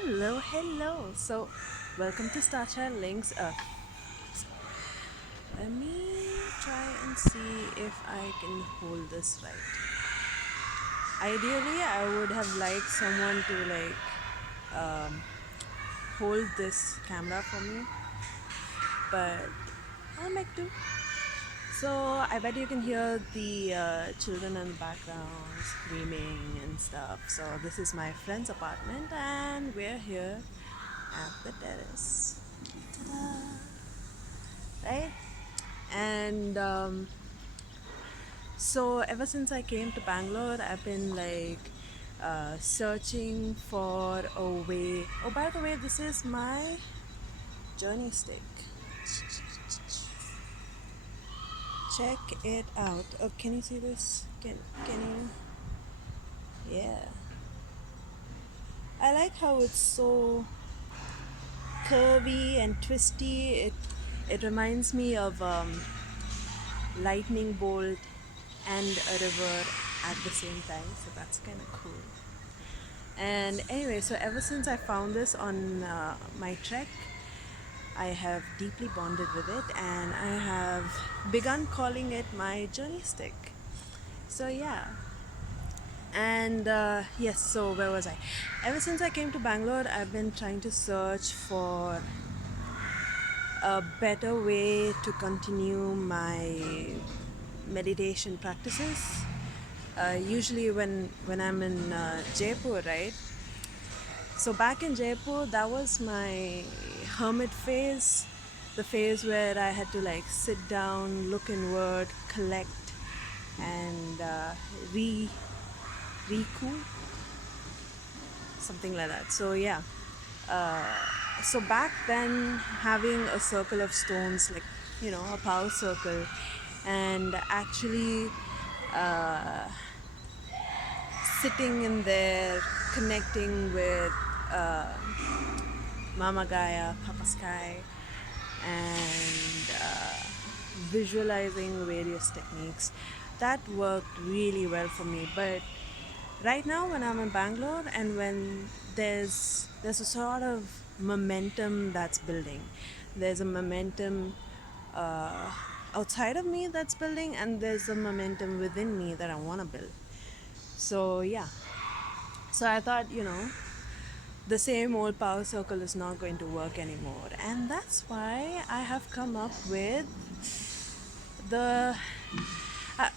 Hello. So, welcome to Starchild Links. Let me try and see if I can hold this right. Ideally, I would have liked someone to um, hold this camera for me, but I'll make do. So, I bet you can hear the children in the background screaming and stuff. So, this is my friend's apartment, and we're here at the terrace. Ta-da! Right? And so ever since I came to Bangalore, I've been searching for a way. Oh, by the way, this is my journey stick. Check it out. Oh, can you see this? Can you? Yeah. I like how it's so curvy and twisty. It reminds me of lightning bolt and a river at the same time. So that's kind of cool. And anyway, so ever since I found this on my trek, I have deeply bonded with it and I have begun calling it my journey stick. So, yeah. And yes, so where was I? Ever since I came to Bangalore, I've been trying to search for a better way to continue my meditation practices. Usually, when I'm in Jaipur, right? So back in Jaipur, that was my hermit phase, the phase where I had to sit down, look inward, collect, and recoup, something like that. So yeah, uh, so back then having a circle of stones, a power circle, and actually uh, sitting in there, connecting with uh, Mama Gaia, Papa Sky, and visualizing various techniques. That worked really well for me. But right now, when I'm in Bangalore and when there's a sort of momentum that's building, there's a momentum uh, outside of me that's building, and there's a momentum within me that I want to build. So yeah. So I thought, the same old power circle is not going to work anymore. And that's why I have come up with the.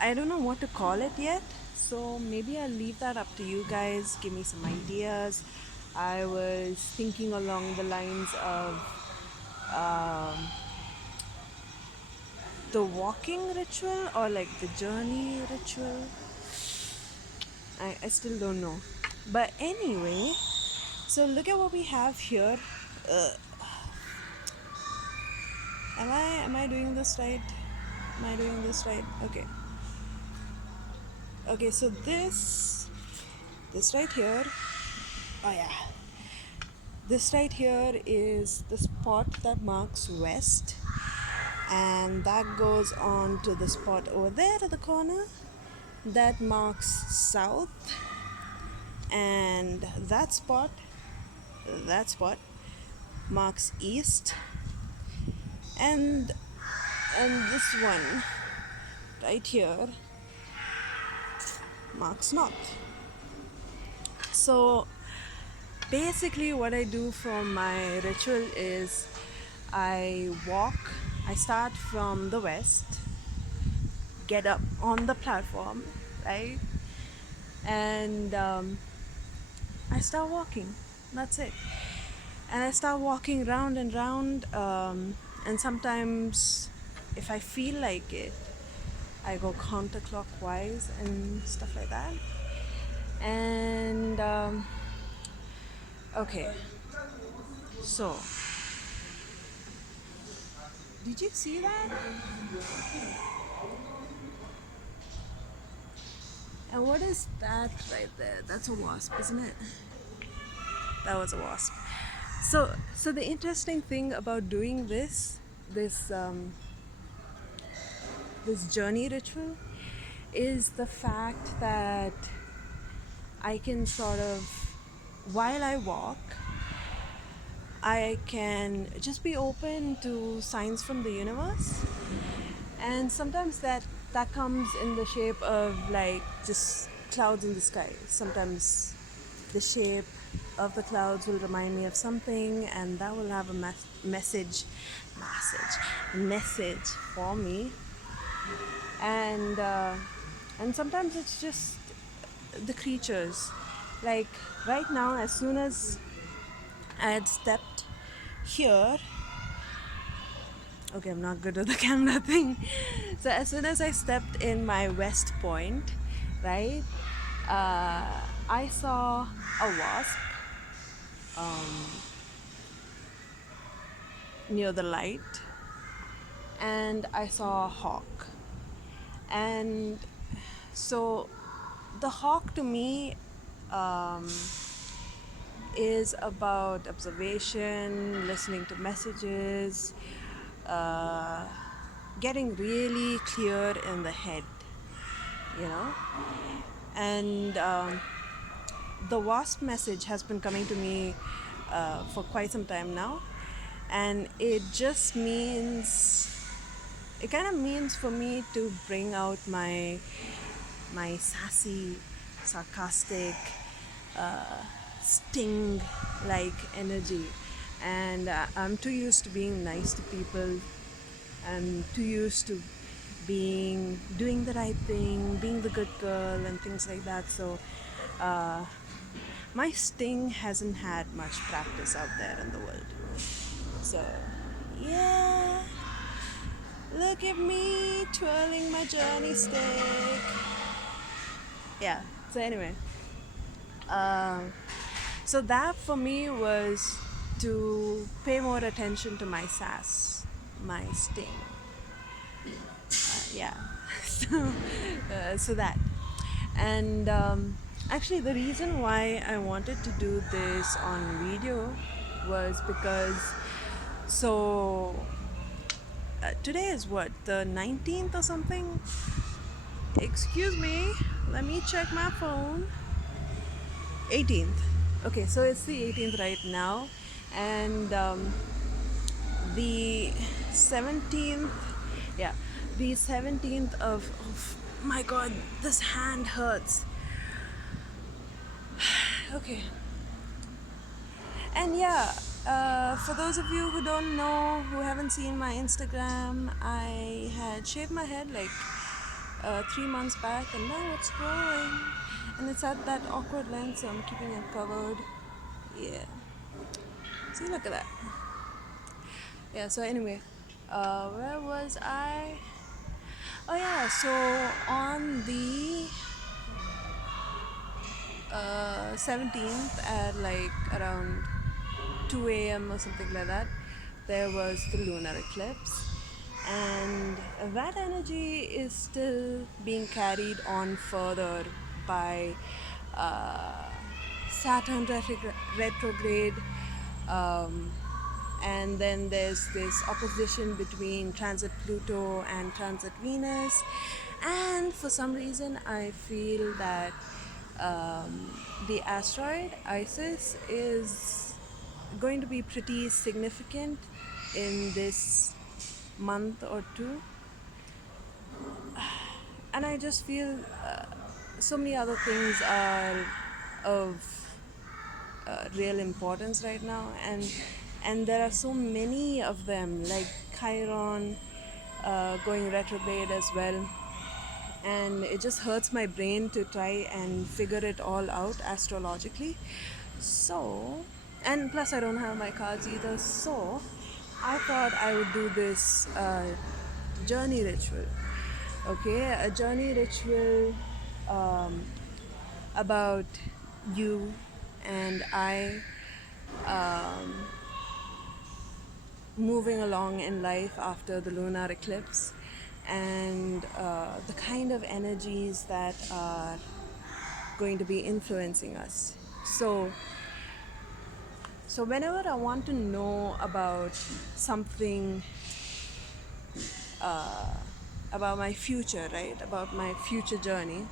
I don't know what to call it yet. So maybe I'll leave that up to you guys. Give me some ideas. I was thinking along the lines of um, the walking ritual or the journey ritual. I still don't know. But anyway, so look at what we have here. Uh, am I doing this right? Am I doing this right? Okay. Okay, so this right here. Oh yeah. This right here is the spot that marks west, and that goes on to the spot over there at the corner that marks south, and that spot marks east, and this one right here marks north. So basically, what I do for my ritual is I walk, I start from the west, get up on the platform, right? And I start walking. That's it. And I start walking round and round. And sometimes, if I feel like it, I go counterclockwise and stuff like that. And okay, so did you see that? And what is that right there? That's a wasp, isn't it? That was a wasp. So the interesting thing about doing this this journey ritual is the fact that I can sort of, while I walk, I can just be open to signs from the universe, and sometimes that comes in the shape of like just clouds in the sky. Sometimes the shape of the clouds will remind me of something, and that will have a message for me. And uh, and sometimes it's just the creatures. Like right now, as soon as I had stepped here, okay, I'm not good with the camera thing. So as soon as I stepped in my West Point, right, I saw a wasp near the light, and I saw a hawk. And so the hawk to me um, is about observation, listening to messages, uh, getting really clear in the head, you know. And the wasp message has been coming to me for quite some time now, and it kind of means for me to bring out my sassy, sarcastic, sting like energy. And I'm too used to being nice to people. I'm too used to doing the right thing, being the good girl, and things like that. So my sting hasn't had much practice out there in the world. So, yeah, look at me twirling my journey stick. Yeah, so anyway, um, so that for me was to pay more attention to my sass, my sting. Yeah, so that. And actually, the reason why I wanted to do this on video was because so today is what, the 19th or something? Excuse me, let me check my phone. 18th. Okay, so it's the 18th right now, and the 17th, yeah, the 17th of my god, this hand hurts. Okay. And yeah, for those of you who don't know, who haven't seen my Instagram, I had shaved my head like 3 months back, and now it's growing, and it's at that awkward length, so I'm keeping it covered. Yeah. See, look at that. Yeah. So anyway, where was I? Oh yeah. So on the 17th at like around 2 a.m. or something like that, there was the lunar eclipse. And that energy is still being carried on further by uh, Saturn retrograde. Um, and then there's this opposition between transit Pluto and transit Venus. And for some reason, I feel that the asteroid Isis is going to be pretty significant in this month or two. And I just feel so many other things are of real importance right now, and there are so many of them, like Chiron going retrograde as well, and it just hurts my brain to try and figure it all out astrologically. So, and plus I don't have my cards either, so I thought I would do this journey ritual. Okay, a journey ritual um, about you and I moving along in life after the lunar eclipse, and the kind of energies that are going to be influencing us. So whenever I want to know about something, about my future, right, about my future journey,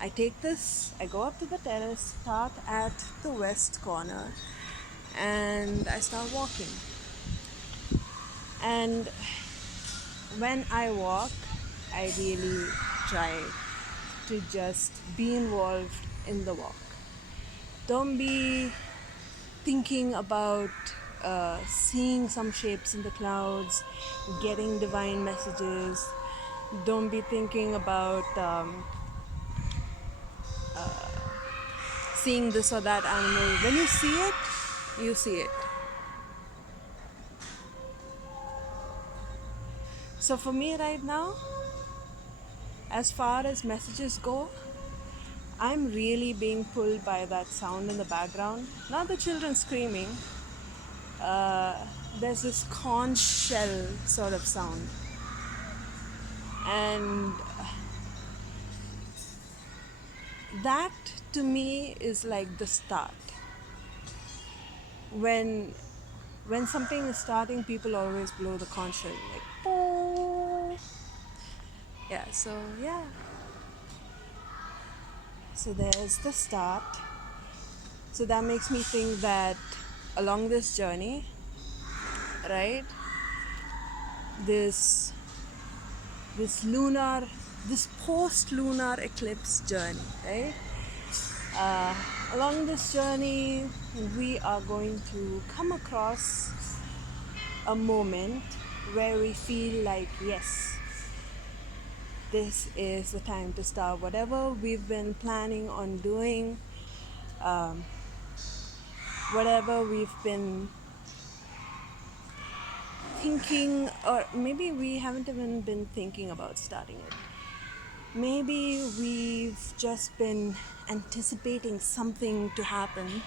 I take this, I go up to the terrace, start at the west corner, and I start walking. And when I walk, I really try to just be involved in the walk. Don't be thinking about seeing some shapes in the clouds, getting divine messages. Don't be thinking about seeing this or that animal. When you see it, you see it. So for me right now, as far as messages go, I'm really being pulled by that sound in the background. Not the children screaming. Uh, there's this conch shell sort of sound. And that to me is like the start. When when something is starting, people always blow the conch shell like, oh. Yeah, so yeah. So there's the start. So that makes me think that along this journey, right, this this lunar, this post-lunar eclipse journey, right? Uh, Along this journey, we are going to come across a moment where we feel like, yes, this is the time to start whatever we've been planning on doing, um, whatever we've been thinking, or maybe we haven't even been thinking about starting it. Maybe we've just been anticipating something to happen,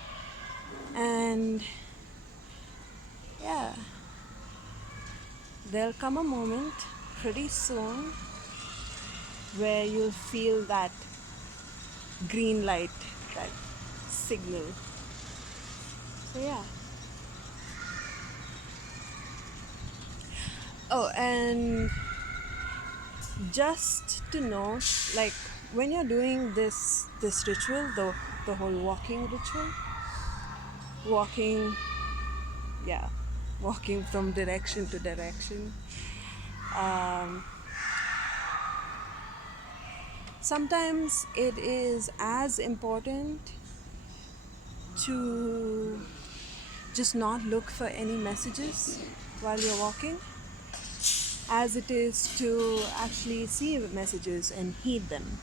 and yeah, there'll come a moment pretty soon where you'll feel that green light, that signal. So yeah. Oh, and just to know, like when you're doing this ritual, the whole walking ritual, walking, yeah, walking from direction to direction. Um, Sometimes it is as important to just not look for any messages while you're walking as it is to actually see messages and heed them.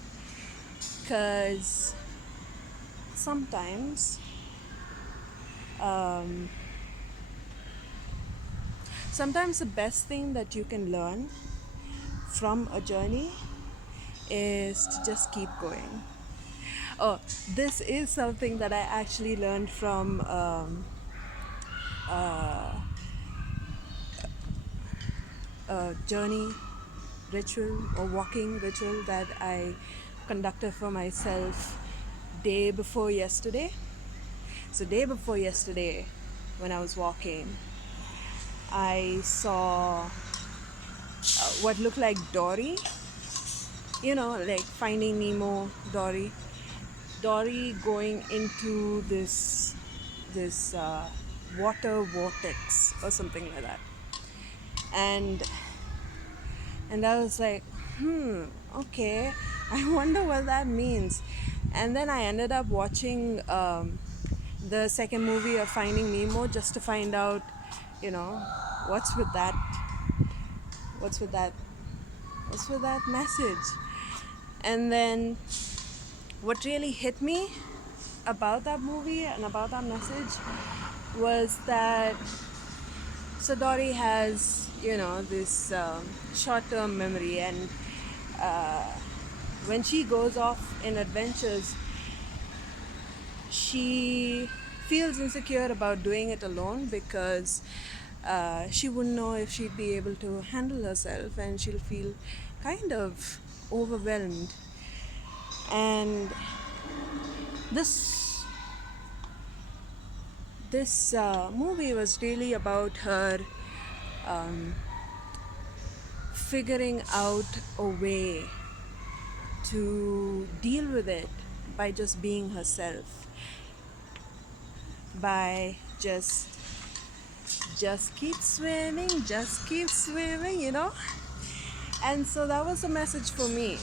Because sometimes, um, sometimes the best thing that you can learn from a journey is to just keep going. Oh, this is something that I actually learned from a journey ritual or walking ritual that I conducted for myself day before yesterday. So day before yesterday, when I was walking, I saw what looked like Dory. You know, like Finding Nemo, Dory. Dory going into this water vortex or something like that. And I was like, okay, I wonder what that means. And then I ended up watching the second movie of Finding Nemo just to find out, you know, what's with that, what's with that, what's with that message. And then what really hit me about that movie and about that message was that Sadori has, you know, this short-term memory, and uh, when she goes off in adventures, she feels insecure about doing it alone because she wouldn't know if she'd be able to handle herself, and she'll feel kind of overwhelmed. And this movie was really about her figuring out a way to deal with it by just being herself. by just keep swimming, And so that was a message for me.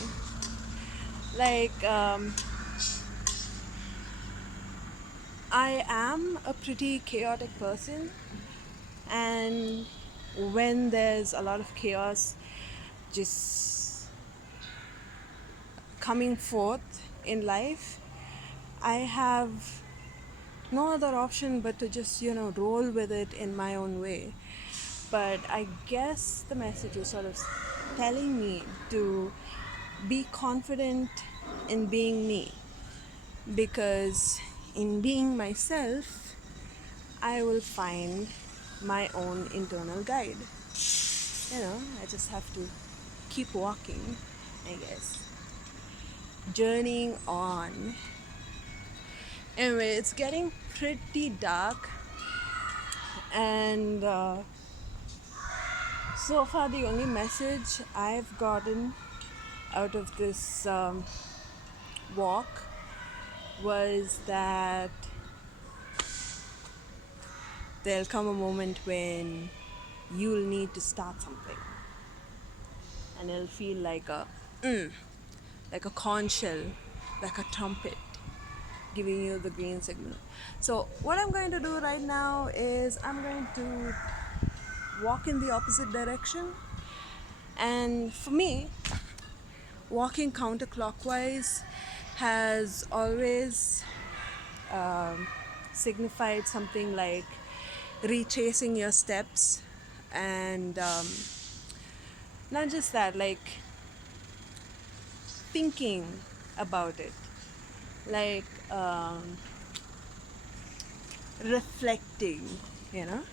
Like, I am a pretty chaotic person, and when there's a lot of chaos just coming forth in life, I have no other option but to just, roll with it in my own way. But I guess the message was sort of telling me to be confident in being me, because in being myself, I will find my own internal guide. I just have to keep walking, I guess. Journeying on. Anyway, it's getting pretty dark, and so far the only message I've gotten out of this walk was that there'll come a moment when you'll need to start something, and it'll feel like a conch shell, like a trumpet, giving you the green signal. So what I'm going to do right now is I'm going to walk in the opposite direction. And for me, walking counterclockwise has always signified something like retracing your steps, and not just that, like thinking about it, like reflecting, you know.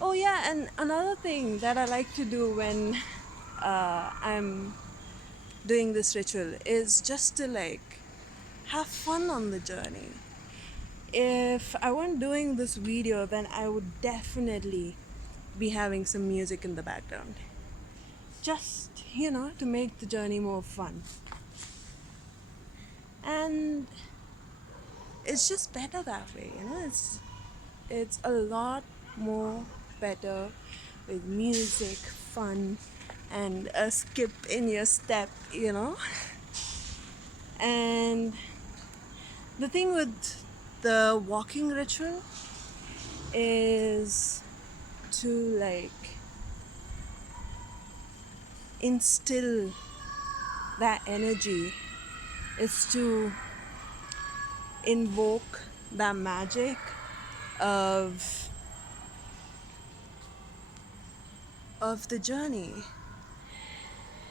Oh yeah, and another thing that I like to do when I'm doing this ritual is just to have fun on the journey. If I weren't doing this video, then I would definitely be having some music in the background, just to make the journey more fun. And it's just better that way, it's a lot more better with music, fun, and a skip in your step, And the thing with the walking ritual is to instill that energy, is to invoke that magic of the journey,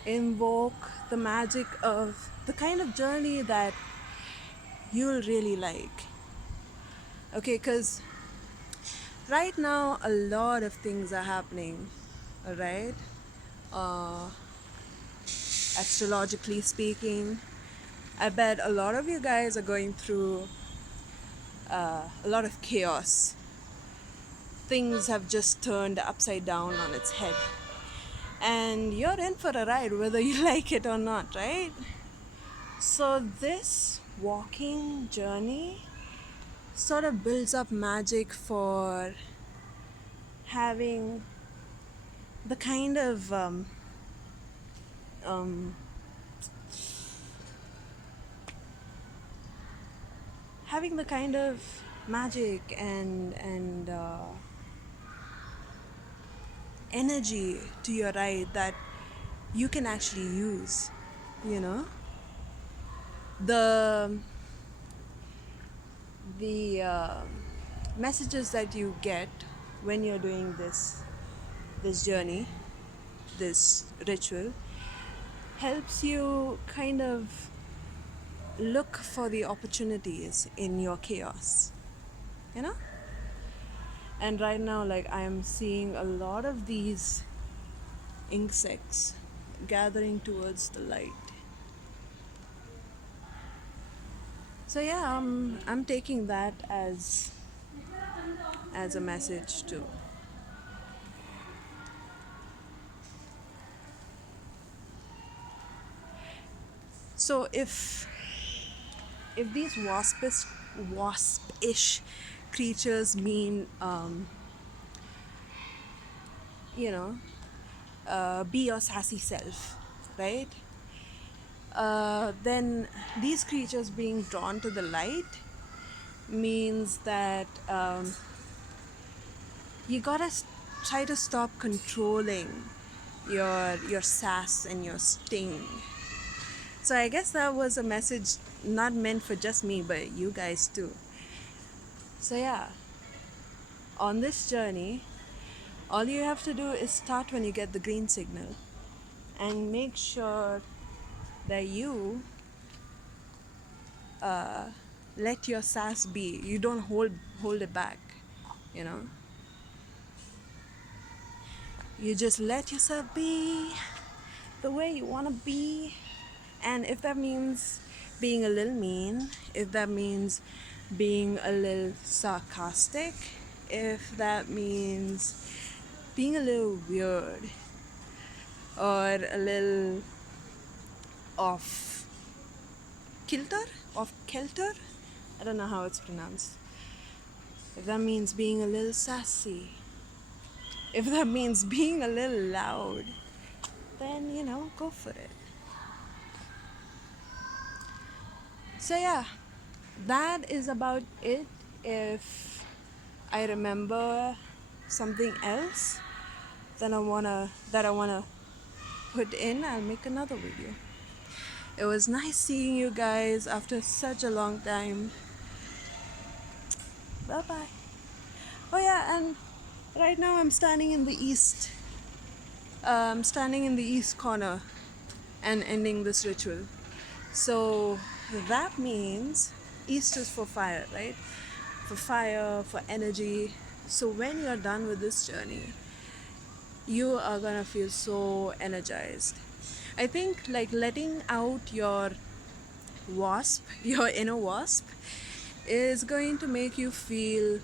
invoke the magic of the kind of journey that you'll really like. Okay, because right now a lot of things are happening, all right? uh, Astrologically speaking, I bet a lot of you guys are going through a lot of chaos. Things have just turned upside down on its head, and you're in for a ride whether you like it or not, right? So this walking journey sort of builds up magic for having the kind of um, having the kind of magic and energy to your ride that you can actually use. You know, the the messages that you get when you're doing this journey, this ritual, helps you kind of look for the opportunities in your chaos, you know? And right now, I am seeing a lot of these insects gathering towards the light. So yeah, I'm taking that as a message too. So if these waspish creatures mean, you know, be your sassy self, right? Then these creatures being drawn to the light means that you gotta try to stop controlling your sass and your sting. So I guess that was a message not meant for just me, but you guys too. So yeah, on this journey, all you have to do is start when you get the green signal and make sure that you let your sass be. You don't hold it back, you know. You just let yourself be the way you want to be. And if that means being a little mean, if that means being a little sarcastic, if that means being a little weird or a little off kilter, off kelter, I don't know how it's pronounced. If that means being a little sassy, if that means being a little loud, then go for it. So yeah, that is about it. If I remember something else that I wanna put in, I'll make another video. It was nice seeing you guys after such a long time. Bye bye. Oh yeah, and right now I'm standing in the east. I'm standing in the east corner and ending this ritual. So that means east is for fire, right? For fire, for energy. So when you're done with this journey, you are gonna feel so energized. I think like letting out your wasp, your inner wasp, is going to make you feel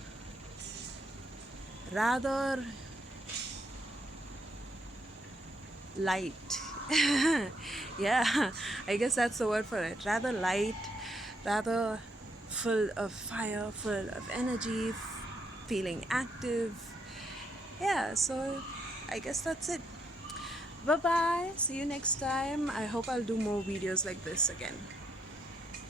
rather light. Yeah, I guess that's the word for it. Rather light, rather full of fire, full of energy, feeling active. Yeah, so I guess that's it. Bye bye. See you next time. I hope I'll do more videos like this again.